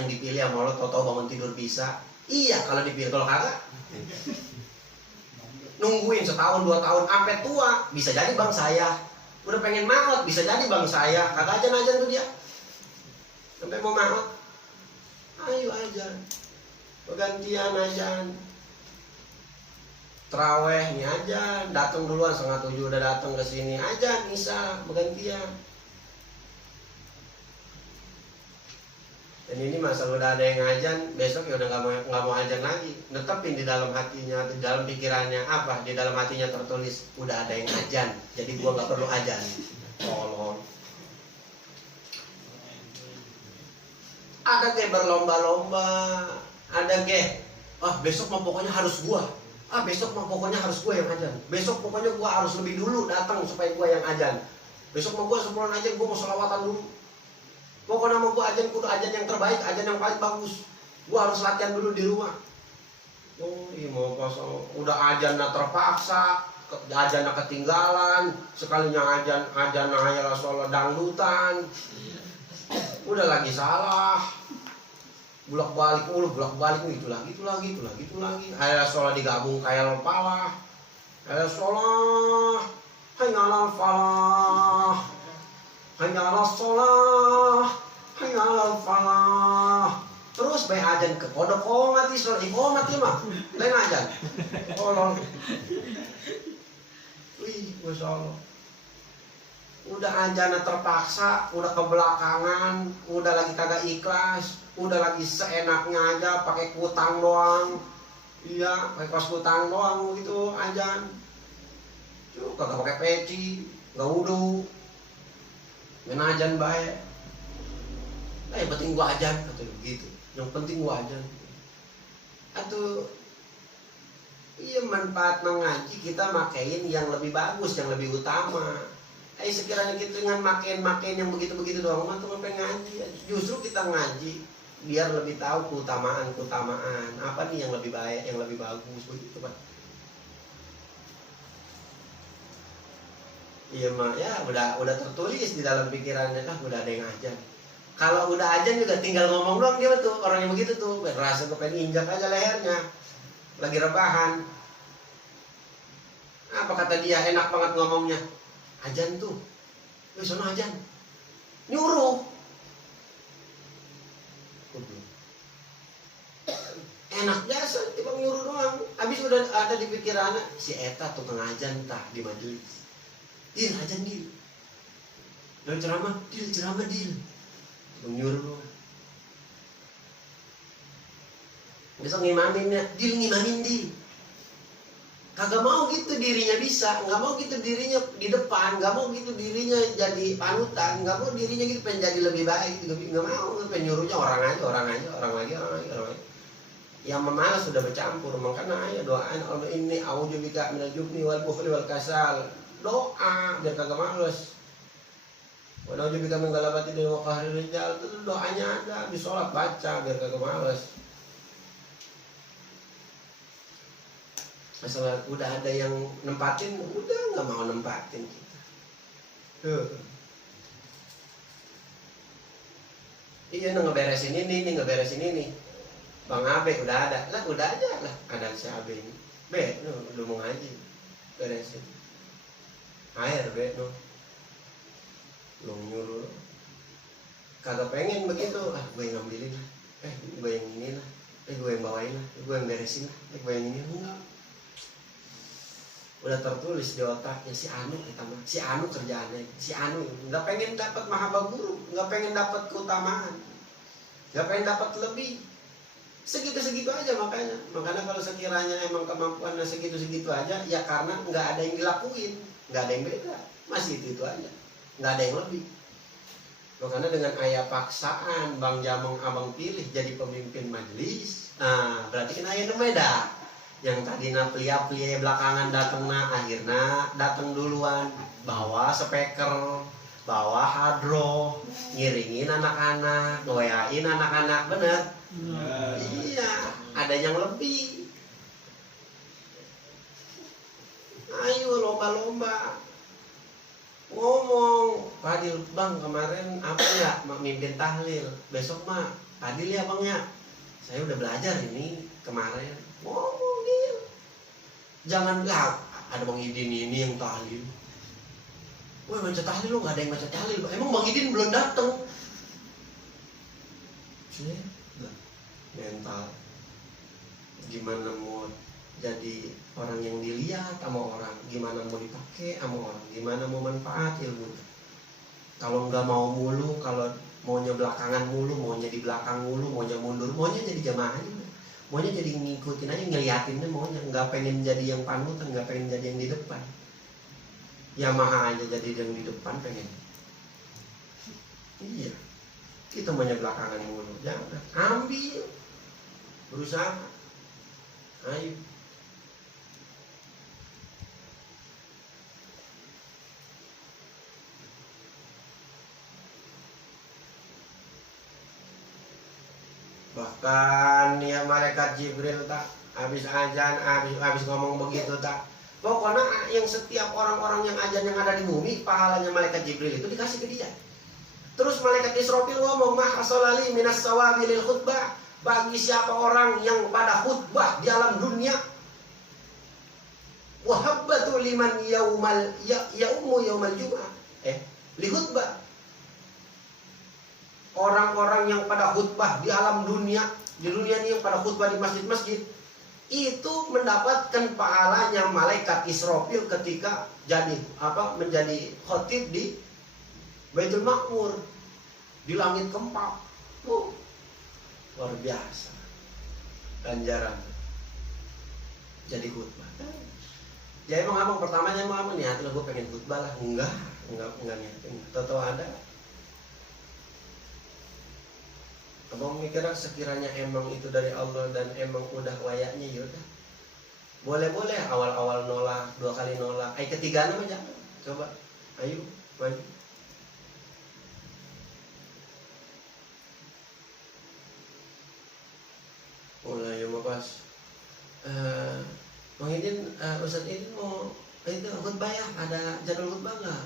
dipilih sama Allah, tahu-tahu bangun tidur bisa. Iya kalau dipilih, kalau kagak nungguin setahun 2 tahun sampai tua, bisa jadi bang saya. Udah pengen maut, bisa jadi bang saya kagak ajan tuh dia sampai mau maut. Ayo ajan, pergantian ajan. Terawih nih ajan, datang duluan 6:30 udah datang ke sini ajan, bisa bergantian. Dan ini masalah udah ada yang ajan, besok ya udah nggak mau ajan lagi. Netepin di dalam hatinya, di dalam pikirannya apa? Di dalam hatinya tertulis udah ada yang ajan, jadi gua nggak perlu ajan. Tolong. Ada kayak berlomba-lomba, ada kayak, besok mah pokoknya harus gua. Besok mah pokoknya harus gue yang ajan. Besok pokoknya gue harus lebih dulu datang supaya gue yang ajan. Besok mah gue sebelum ajan gue mau sholawatan dulu. Pokoknya mau gue ajan kudu ajan yang terbaik, ajan yang paling bagus. Gue harus latihan dulu di rumah. Mau pas udah ajannya terpaksa, ajannya ketinggalan, sekalinya ajan aja sholat dangdutan. Udah lagi salah. Bolak-balik itu lagi. Ada sholat digabung kayak lompalah. Ada sholat hayalal falah. Hayalal sholat hayalal falah. Terus baik ajan ke kodok mati sholat mati mah. Lain ajan. Tolong. Wih, Masya Allah. Udah ajannya terpaksa, udah kebelakangan, udah lagi kagak ikhlas, udah lagi seenaknya aja pakai kutang doang. Iya, pakai kos kutang doang gitu ajan. Kagak pakai peci, nggak wudu. Main ajan baik. Yang penting gua ajan kata gitu. Yang penting gua ajan. Atau iya manfaat mengaji kita makain yang lebih bagus, yang lebih utama. Sekiranya kita dengan makin yang begitu-begitu doang, mah tuh pengen ngaji. Justru kita ngaji biar lebih tahu keutamaan apa nih yang lebih baik, yang lebih bagus begitu Pak. Iya mah ya udah tertulis di dalam pikirannya udah ada yang ajan. Kalau udah ajan juga tinggal ngomong doang dia tuh orang yang begitu tuh, berasa kepengen injak aja lehernya. Lagi rebahan. Apa kata dia enak banget ngomongnya. Ajan tuh, sono ajan, nyuruh, enak biasa, tiba nyuruh doang. Habis udah ada di pikirannya si Eta tukang ajan tah di majelis, dil ajan dil, dan ceramah dil, nyuruh doang. Besok ngimaminnya, ngimamin di. Kagak mau gitu dirinya bisa, nggak mau gitu dirinya di depan, nggak mau gitu dirinya jadi panutan, nggak mau dirinya gitu pengen jadi lebih baik, gitu. Nggak mau, pengen nyuruhnya orang aja, orang lagi. Yang memalas sudah bercampur, makanya ayo doain Allah ini a'udzubika minal jubni wal bukhli wal kasal. Doa biar kagak males. Wa a'udzubika min ghalabati din wa qahri rijal, itu doanya ada di sholat baca biar kagak males. Masalah udah ada yang nempatin, udah nggak mau nempatin kita. Iya ngeberesin ini, ngeberesin ini. Bang Abe udah ada, lah udah aja lah, ada si Abe ini. Be, lu mau ngaji, beresin. Air be, lu nyuruh. Kagak pengen begitu, gue yang ngambilin lah, gue yang ini lah, gue yang bawain lah, gue yang beresin lah, gue yang ini enggak. Udah tertulis di otaknya si Anu kita mah, si Anu kerjaannya, si Anu nggak pengen dapat mahaba guru, nggak pengen dapat keutamaan, nggak pengen dapat lebih, segitu aja makanya kalau sekiranya emang kemampuannya segitu aja ya karena nggak ada yang dilakuin, nggak ada yang beda, masih itu aja, nggak ada yang lebih. Makanya dengan ayah paksaan Bang Jamong abang pilih jadi pemimpin majelis, nah berarti kan ayah beda. Yang tadinya plia-plia belakangan datangnya akhirnya datang duluan, bawa speaker, bawa hadro, ngiringin anak-anak, ngoyain anak-anak, bener? Iya, ada yang lebih. Ayo lomba-lomba. Ngomong, Fadil, Bang kemarin apa ya mimpin tahlil, besok mah Fadil ya Bang ya. Saya udah belajar ini kemarin. Ngomongin. Jangan lah, ada Bang Idin ini yang tahlil. Wah baca tahlil lo, gak ada yang baca tahlil. Emang Bang Idin belum datang. Mental. Gimana mau jadi orang yang dilihat sama orang, gimana mau dipakai sama orang, gimana mau manfaat ilmu. Kalau nggak mau mulu, kalau maunya belakangan mulu, maunya di belakang mulu, maunya mundur, maunya jadi jamaah aja, maunya jadi ngikutin aja, ngeliatinnya, maunya nggak pengen jadi yang panutan, nggak pengen jadi yang di depan. Yamaha aja jadi yang di depan pengen. Iya, kita maunya belakangan mulu, jangan, ambil, berusaha, ayo. Bahkan ya malaikat Jibril tak habis ajan, habis ngomong begitu tak. Pokoknya yang setiap orang-orang yang ajan yang ada di bumi, pahalanya malaikat Jibril itu dikasih ke dia. Terus malaikat Israfil ngomong, "Mahasolali minas sawabi lil khutbah." Bagi siapa orang yang pada khutbah di alam dunia, wahabbatu liman yaumu yaumal jum'ah. Li khutbah. Orang-orang yang pada khutbah di alam dunia, di dunia ini yang pada khutbah di masjid-masjid, itu mendapatkan pahalanya malaikat Israfil ketika menjadi khotib di Baitul Ma'mur, di langit keempat. Luar biasa ganjaran jadi khutbah. Ya emang abang pertamanya emang niat gue pengen khutbah lah, enggak niatin. Tahu ada. Abang mikirnya sekiranya emang itu dari Allah dan emang udah wayaknya, yaudah. Boleh awal-awal nolak, 2 kali nolak. Ketiga nama jangan. Coba, ayo, maju. Mulai mau pas. Bang Idin, Ustadz Idin mau itu khutbah ya? Ada jadwal khutbah nggak?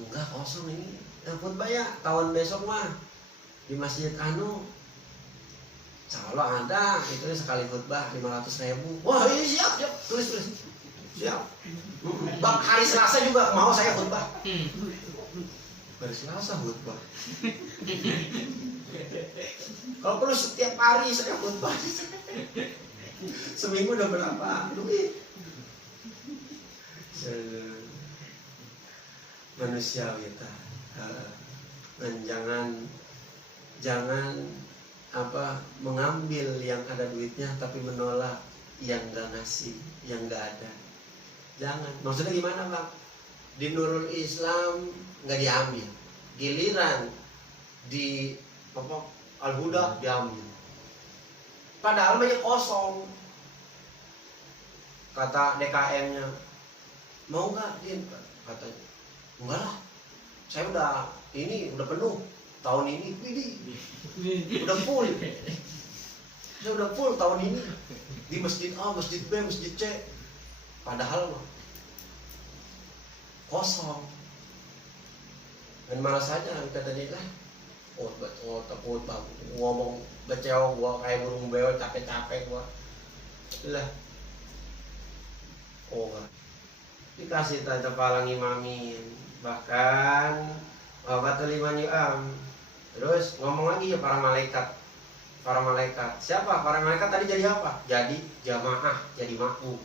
Enggak, kosong ini. Khutbah ya, tahun besok mah. Di Masjid Anu kalau ada itu sekali khutbah 500.000. Wah ini siap tulis siap. Bang hari Selasa juga mau saya khutbah. Hari Selasa khutbah. Kalau perlu setiap hari saya khutbah. Seminggu udah berapa duit? Manusia kita. Dan jangan mengambil yang ada duitnya tapi menolak yang gak ngasih, yang gak ada. Jangan. Maksudnya gimana bang? Di Nurul Islam nggak diambil, giliran di Al-Huda diambil. Padahal banyak kosong. Kata DKM-nya, mau nggak Din? Katanya, enggak lah, saya udah penuh tahun ini, udah full. Saya udah full tahun ini di masjid A, masjid B, masjid C. Padahal mah kosong. Dan malah saja katanya lah, takut banget ngomong beceo gua kayak burung beo, capek-capek gua lah. Dikasih tanda palang imamin, bahkan batul iman yu'am. Terus ngomong lagi ya para malaikat. Siapa para malaikat tadi jadi apa? Jadi jamaah, jadi makmum.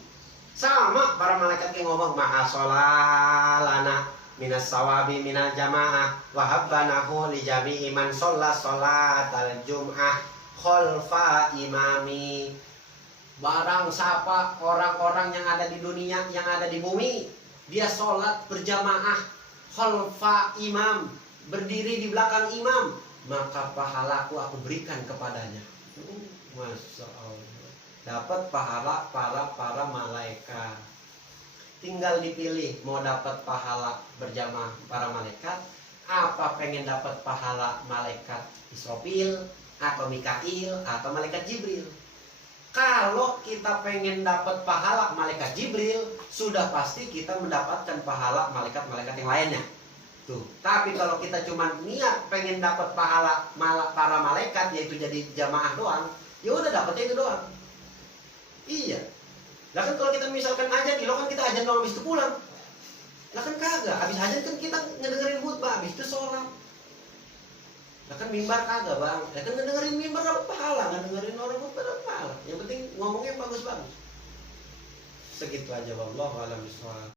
Sama para malaikat yang ngomong maha sholalana minas sawabi minal jamaah wahabbanahu li jami'i man sholat al-jum'ah khalfa imami. Barang siapa orang-orang yang ada di dunia, yang ada di bumi, dia sholat berjamaah khalfa imam, berdiri di belakang imam, maka pahalaku aku berikan kepadanya. Masya Allah, dapat pahala para malaikat. Tinggal dipilih mau dapat pahala berjamaah para malaikat, apa pengen dapat pahala malaikat Israfil atau Mikail atau malaikat Jibril. Kalau kita pengen dapat pahala malaikat Jibril, sudah pasti kita mendapatkan pahala malaikat-malaikat yang lainnya. Tuh. Tapi kalau kita cuma niat pengen dapat pahala para malaikat, yaitu jadi jamaah doang, ya udah dapatnya itu doang. Iya. Lah kan kalau kita misalkan ajan, kan kita ajan doang habis itu pulang. Lah kan kagak, habis ajan kan kita ngedengerin khutbah, habis itu sholat. Lah kan mimbar kagak bang, lah kan ngedengerin mimbar dapat pahala, ngedengerin orang khutbah dapat pahala. Yang penting ngomongnya bagus-bagus. Segitu aja, wallahu a'lam bishawab.